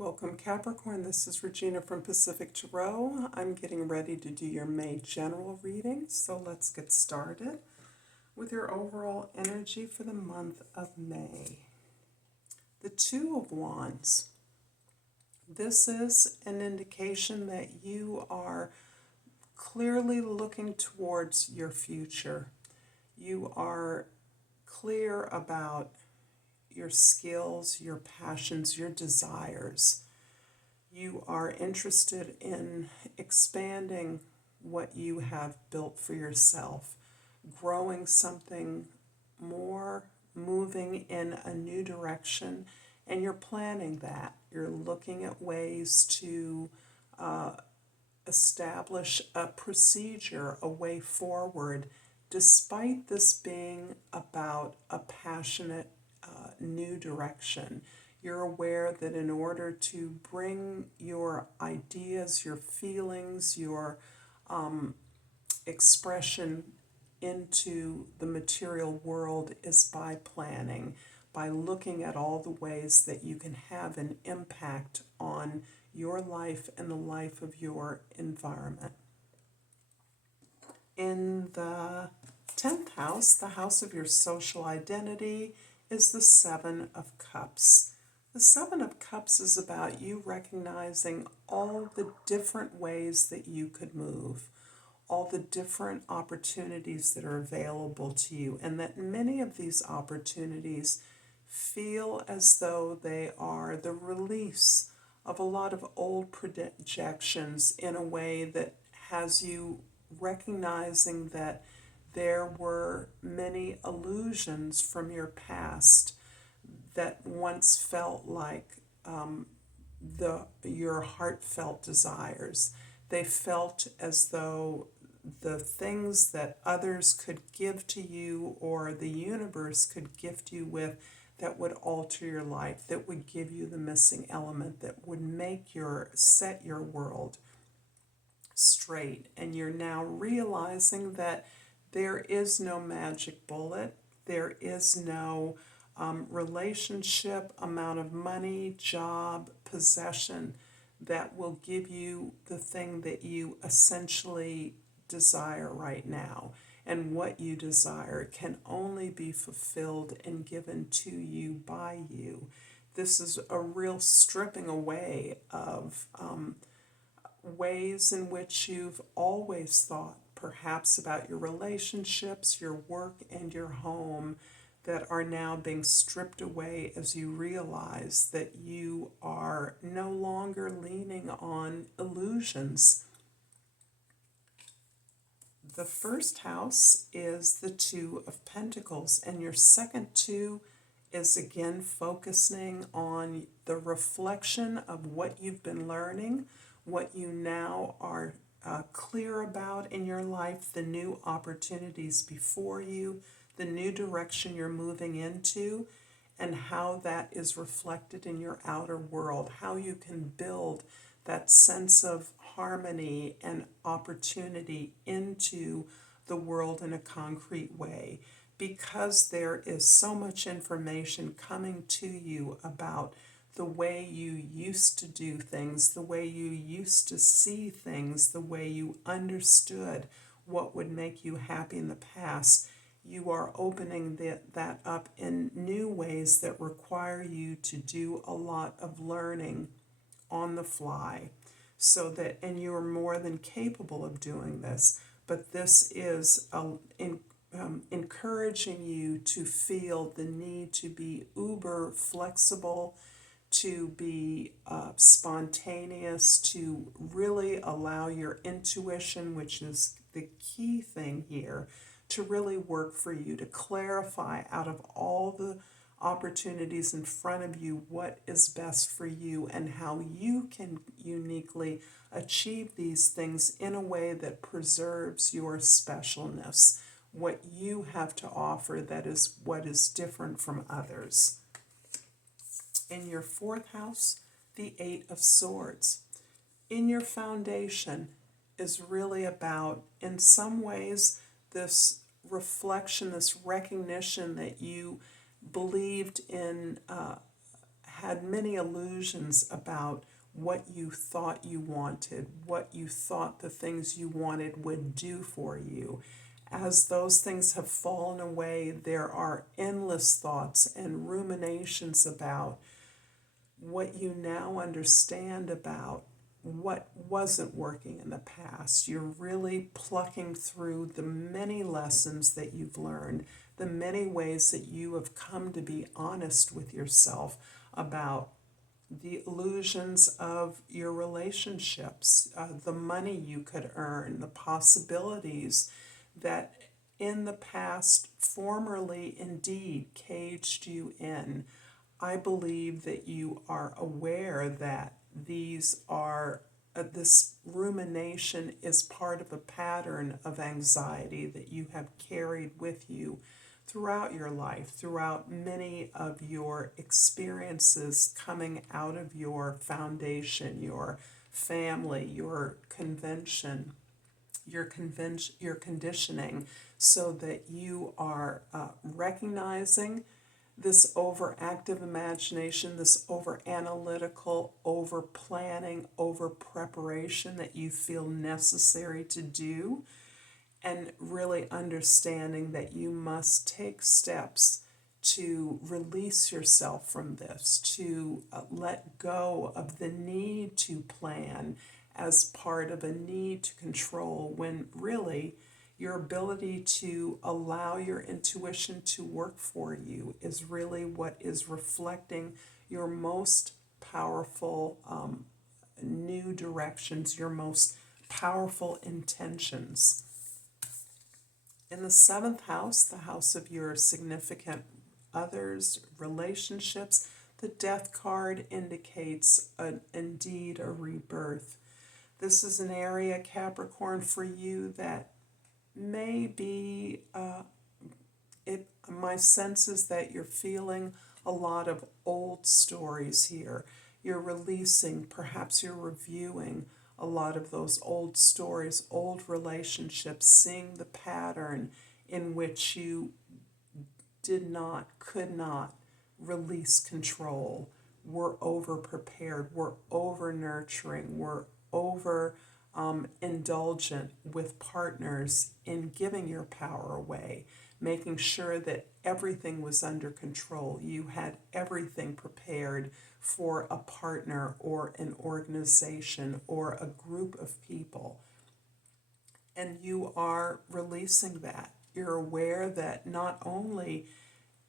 Welcome Capricorn, this is Regina from Pacific Tarot. I'm getting ready to do your May general reading, so let's get started with your overall energy for the month of May. The Two of Wands. This is an indication that you are clearly looking towards your future. You are clear about your skills, your passions, your desires. You are interested in expanding what you have built for yourself, growing something more, moving in a new direction, and you're planning that. You're looking at ways to establish a procedure, a way forward, despite this being about a passionate new direction. You're aware that in order to bring your ideas, your feelings, your expression into the material world is by planning, by looking at all the ways that you can have an impact on your life and the life of your environment. In the 10th house, the house of your social identity, is the Seven of Cups. The Seven of Cups is about you recognizing all the different ways that you could move, all the different opportunities that are available to you, and that many of these opportunities feel as though they are the release of a lot of old projections in a way that has you recognizing that there were many illusions from your past that once felt like your heartfelt desires. They felt as though the things that others could give to you or the universe could gift you with that would alter your life, that would give you the missing element, that would set your world straight. And you're now realizing that there is no magic bullet. There is no relationship, amount of money, job, possession that will give you the thing that you essentially desire right now. And what you desire can only be fulfilled and given to you by you. This is a real stripping away of ways in which you've always thought, perhaps about your relationships, your work, and your home, that are now being stripped away as you realize that you are no longer leaning on illusions. The first house is the Two of Pentacles, and your second two is again focusing on the reflection of what you've been learning, what you now are clear about in your life, the new opportunities before you, the new direction you're moving into, and how that is reflected in your outer world, how you can build that sense of harmony and opportunity into the world in a concrete way. Because there is so much information coming to you about the way you used to do things, the way you used to see things, the way you understood what would make you happy in the past, you are opening that up in new ways that require you to do a lot of learning on the fly. And you are more than capable of doing this, but this is encouraging you to feel the need to be uber flexible, to be spontaneous, to really allow your intuition, which is the key thing here, to really work for you, to clarify out of all the opportunities in front of you what is best for you and how you can uniquely achieve these things in a way that preserves your specialness, what you have to offer that is what is different from others. In your fourth house, the Eight of Swords. In your foundation is really about, in some ways, this reflection, this recognition that you believed in had many illusions about what you thought you wanted, what you thought the things you wanted would do for you. As those things have fallen away, there are endless thoughts and ruminations about what you now understand about what wasn't working in the past. You're really plucking through the many lessons that you've learned, the many ways that you have come to be honest with yourself about the illusions of your relationships, the money you could earn, the possibilities that in the past formerly indeed caged you in. I believe that you are aware that these are, this rumination is part of a pattern of anxiety that you have carried with you throughout your life, throughout many of your experiences coming out of your foundation, your family, your your conditioning, so that you are recognizing this overactive imagination, this over analytical, over planning, over preparation that you feel necessary to do, and really understanding that you must take steps to release yourself from this, to let go of the need to plan as part of a need to control, when really your ability to allow your intuition to work for you is really what is reflecting your most powerful new directions, your most powerful intentions. In the seventh house, the house of your significant others, relationships, the death card indicates indeed a rebirth. This is an area, Capricorn, for you that may be, my sense is that you're feeling a lot of old stories here. You're releasing, perhaps you're reviewing a lot of those old stories, old relationships, seeing the pattern in which you could not release control, were over prepared, were over nurturing, were over indulgent with partners in giving your power away, making sure that everything was under control. You had everything prepared for a partner or an organization or a group of people. And you are releasing that. You're aware that not only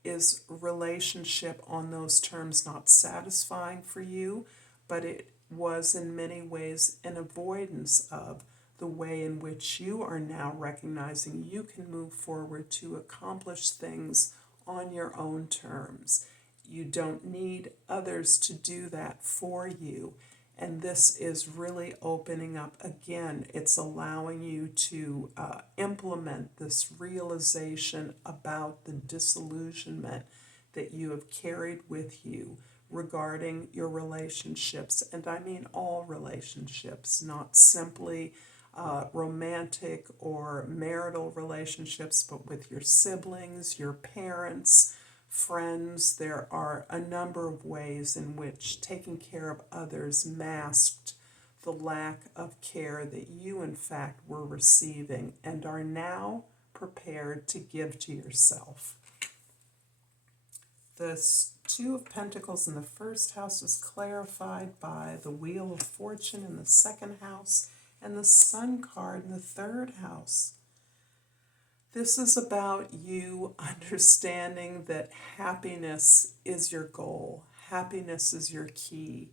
is relationship on those terms not satisfying for you, but it was in many ways an avoidance of the way in which you are now recognizing you can move forward to accomplish things on your own terms. You don't need others to do that for you. And this is really opening up again. It's allowing you to implement this realization about the disillusionment that you have carried with you regarding your relationships. And I mean all relationships, not simply romantic or marital relationships, but with your siblings, your parents, friends. There are a number of ways in which taking care of others masked the lack of care that you, in fact, were receiving and are now prepared to give to yourself. The Two of Pentacles in the first house is clarified by the Wheel of Fortune in the second house and the Sun card in the third house. This is about you understanding that happiness is your goal, happiness is your key,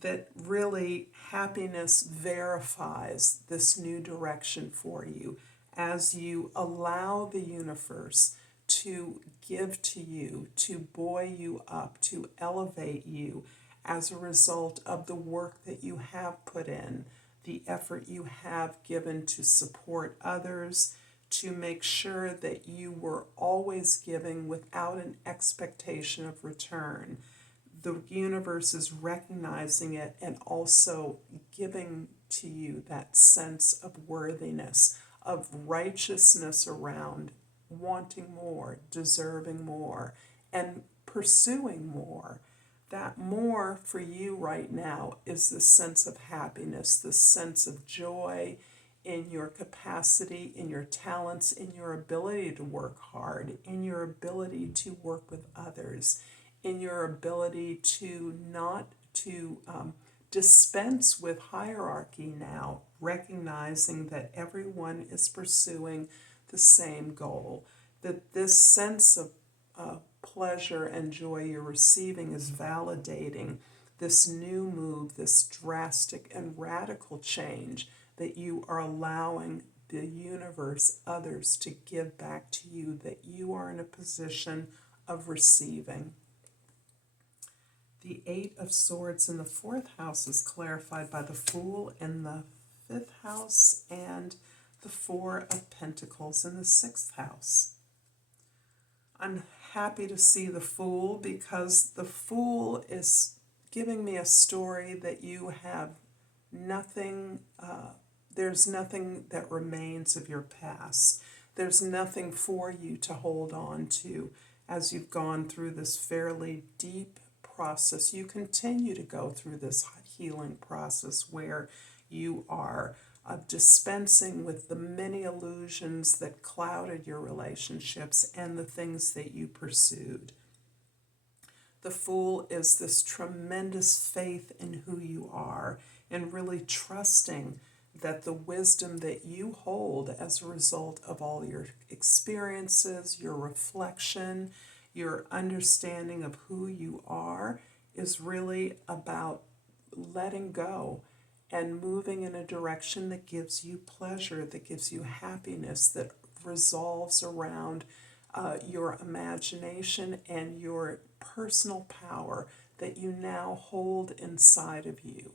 that really happiness verifies this new direction for you as you allow the universe to give to you, to buoy you up, to elevate you as a result of the work that you have put in, the effort you have given to support others, to make sure that you were always giving without an expectation of return. The universe is recognizing it and also giving to you that sense of worthiness, of righteousness around wanting more, deserving more, and pursuing more. that more for you right now is this sense of happiness, this sense of joy in your capacity, in your talents, in your ability to work hard, in your ability to work with others, in your ability to not to dispense with hierarchy now, recognizing that everyone is pursuing the same goal, that this sense of pleasure and joy you're receiving is validating this new move, this drastic and radical change that you are allowing the universe, others to give back to you, that you are in a position of receiving. The Eight of Swords in the 4th house is clarified by the Fool in the 5th house and the Four of Pentacles in the 6th house. I'm happy to see the Fool because the Fool is giving me a story that you have nothing, there's nothing that remains of your past. There's nothing for you to hold on to as you've gone through this fairly deep process. You continue to go through this healing process where you are dispensing with the many illusions that clouded your relationships and the things that you pursued. The Fool is this tremendous faith in who you are and really trusting that the wisdom that you hold as a result of all your experiences, your reflection, your understanding of who you are is really about letting go and moving in a direction that gives you pleasure, that gives you happiness, that resolves around your imagination and your personal power that you now hold inside of you.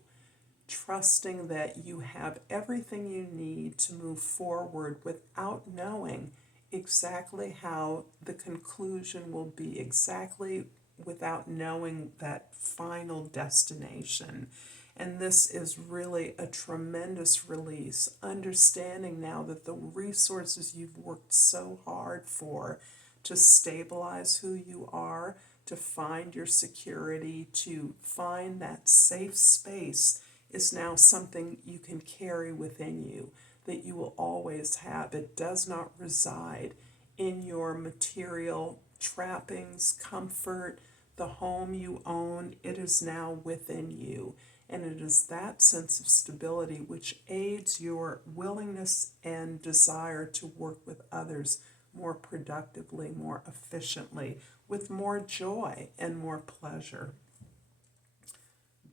Trusting that you have everything you need to move forward without knowing exactly how the conclusion will be, exactly without knowing that final destination. And this is really a tremendous release, understanding now that the resources you've worked so hard for to stabilize who you are, to find your security, to find that safe space is now something you can carry within you, that you will always have. It does not reside in your material trappings, comfort, the home you own. It is now within you. And it is that sense of stability which aids your willingness and desire to work with others more productively, more efficiently, with more joy and more pleasure.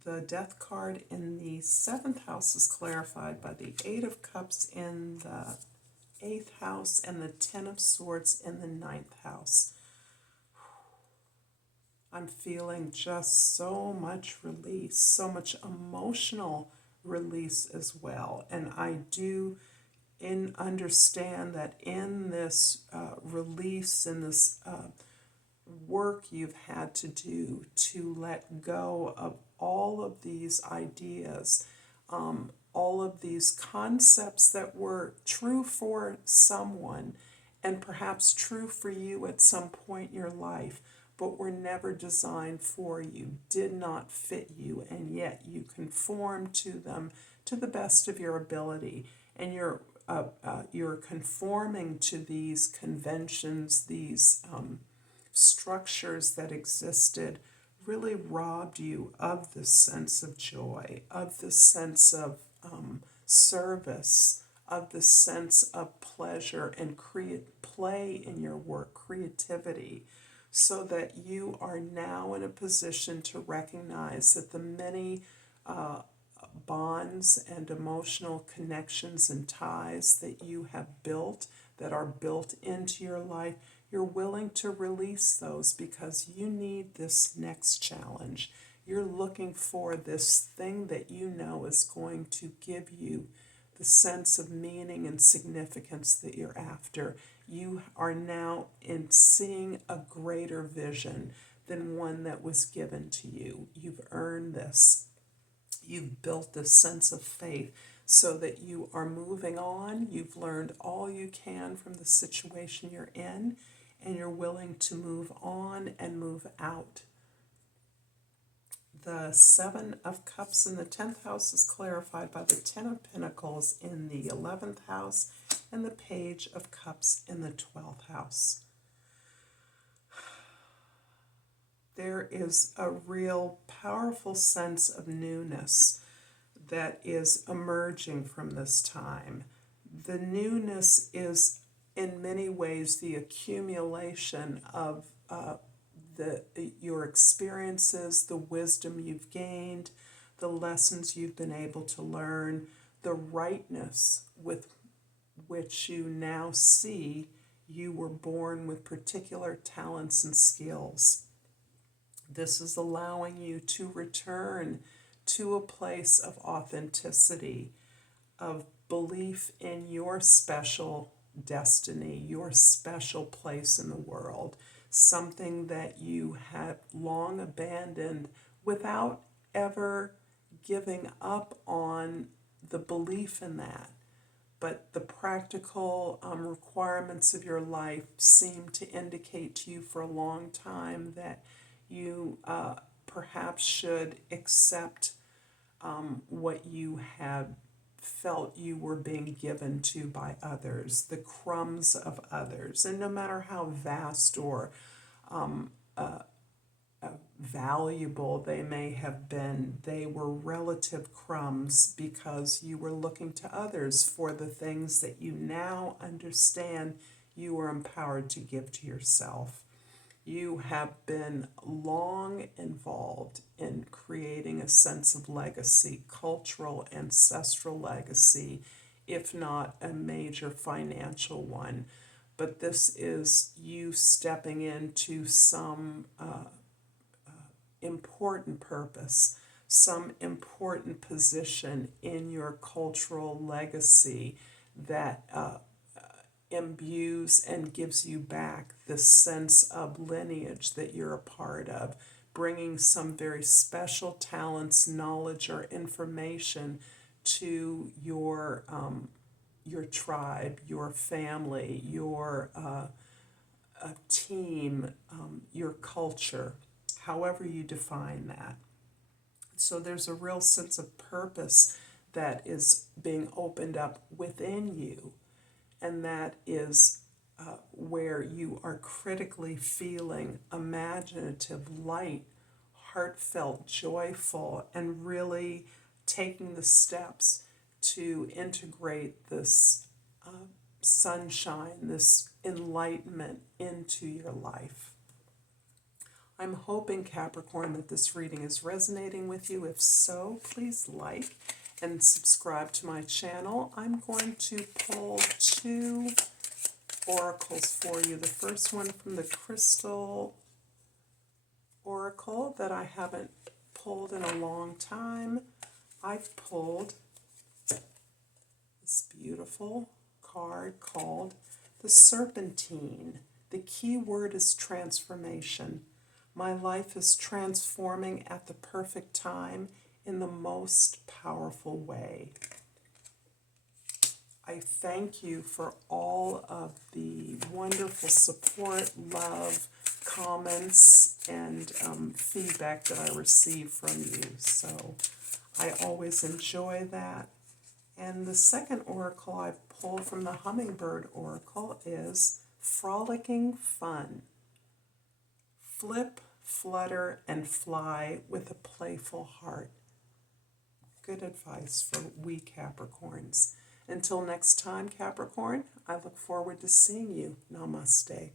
The Death card in the 7th house is clarified by the 8 of Cups in the 8th house and the 10 of Swords in the 9th house. I'm feeling just so much release, so much emotional release as well. And I do understand that in this release, in this work you've had to do to let go of all of these ideas, all of these concepts that were true for someone and perhaps true for you at some point in your life, but were never designed for you, did not fit you, and yet you conform to them to the best of your ability. And you're conforming to these conventions, these structures that existed, really robbed you of this sense of joy, of this sense of service, of this sense of pleasure and play in your work, creativity, so that you are now in a position to recognize that the many bonds and emotional connections and ties that you have built, that are built into your life, you're willing to release those because you need this next challenge. You're looking for this thing that you know is going to give you the sense of meaning and significance that you're after. You are now in seeing a greater vision than one that was given to you. You've earned this. You've built this sense of faith so that you are moving on. You've learned all you can from the situation you're in, and you're willing to move on and move out. the Seven of Cups in the 10th house is clarified by the Ten of Pentacles in the 11th house and the Page of Cups in the 12th house. There is a real powerful sense of newness that is emerging from this time. The newness is in many ways the accumulation of your experiences, the wisdom you've gained, the lessons you've been able to learn, the rightness with which you now see you were born with particular talents and skills. This is allowing you to return to a place of authenticity, of belief in your special destiny, your special place in the world, something that you had long abandoned without ever giving up on the belief in that. But the practical requirements of your life seem to indicate to you for a long time that you perhaps should accept what you had felt you were being given to by others, the crumbs of others. And no matter how vast or valuable they may have been, they were relative crumbs because you were looking to others for the things that you now understand you were empowered to give to yourself. You have been long involved in creating a sense of legacy, cultural, ancestral legacy, if not a major financial one. But this is you stepping into some important purpose, some important position in your cultural legacy that imbues and gives you back this sense of lineage that you're a part of, bringing some very special talents, knowledge, or information to your tribe, your family, your team, your culture, however you define that. So there's a real sense of purpose that is being opened up within you. And that is where you are critically feeling imaginative, light, heartfelt, joyful, and really taking the steps to integrate this sunshine, this enlightenment into your life. I'm hoping, Capricorn, that this reading is resonating with you. If so, please like and subscribe to my channel. I'm going to pull 2 oracles for you. The first one from the Crystal Oracle that I haven't pulled in a long time. I've pulled this beautiful card called the Serpentine. The key word is transformation. My life is transforming at the perfect time in the most powerful way. I thank you for all of the wonderful support, love, comments, and feedback that I receive from you. So I always enjoy that. And the second oracle I've pulled from the Hummingbird Oracle is Frolicking Fun. Flip, flutter, and fly with a playful heart. Good advice for we Capricorns. Until next time, Capricorn, I look forward to seeing you. Namaste.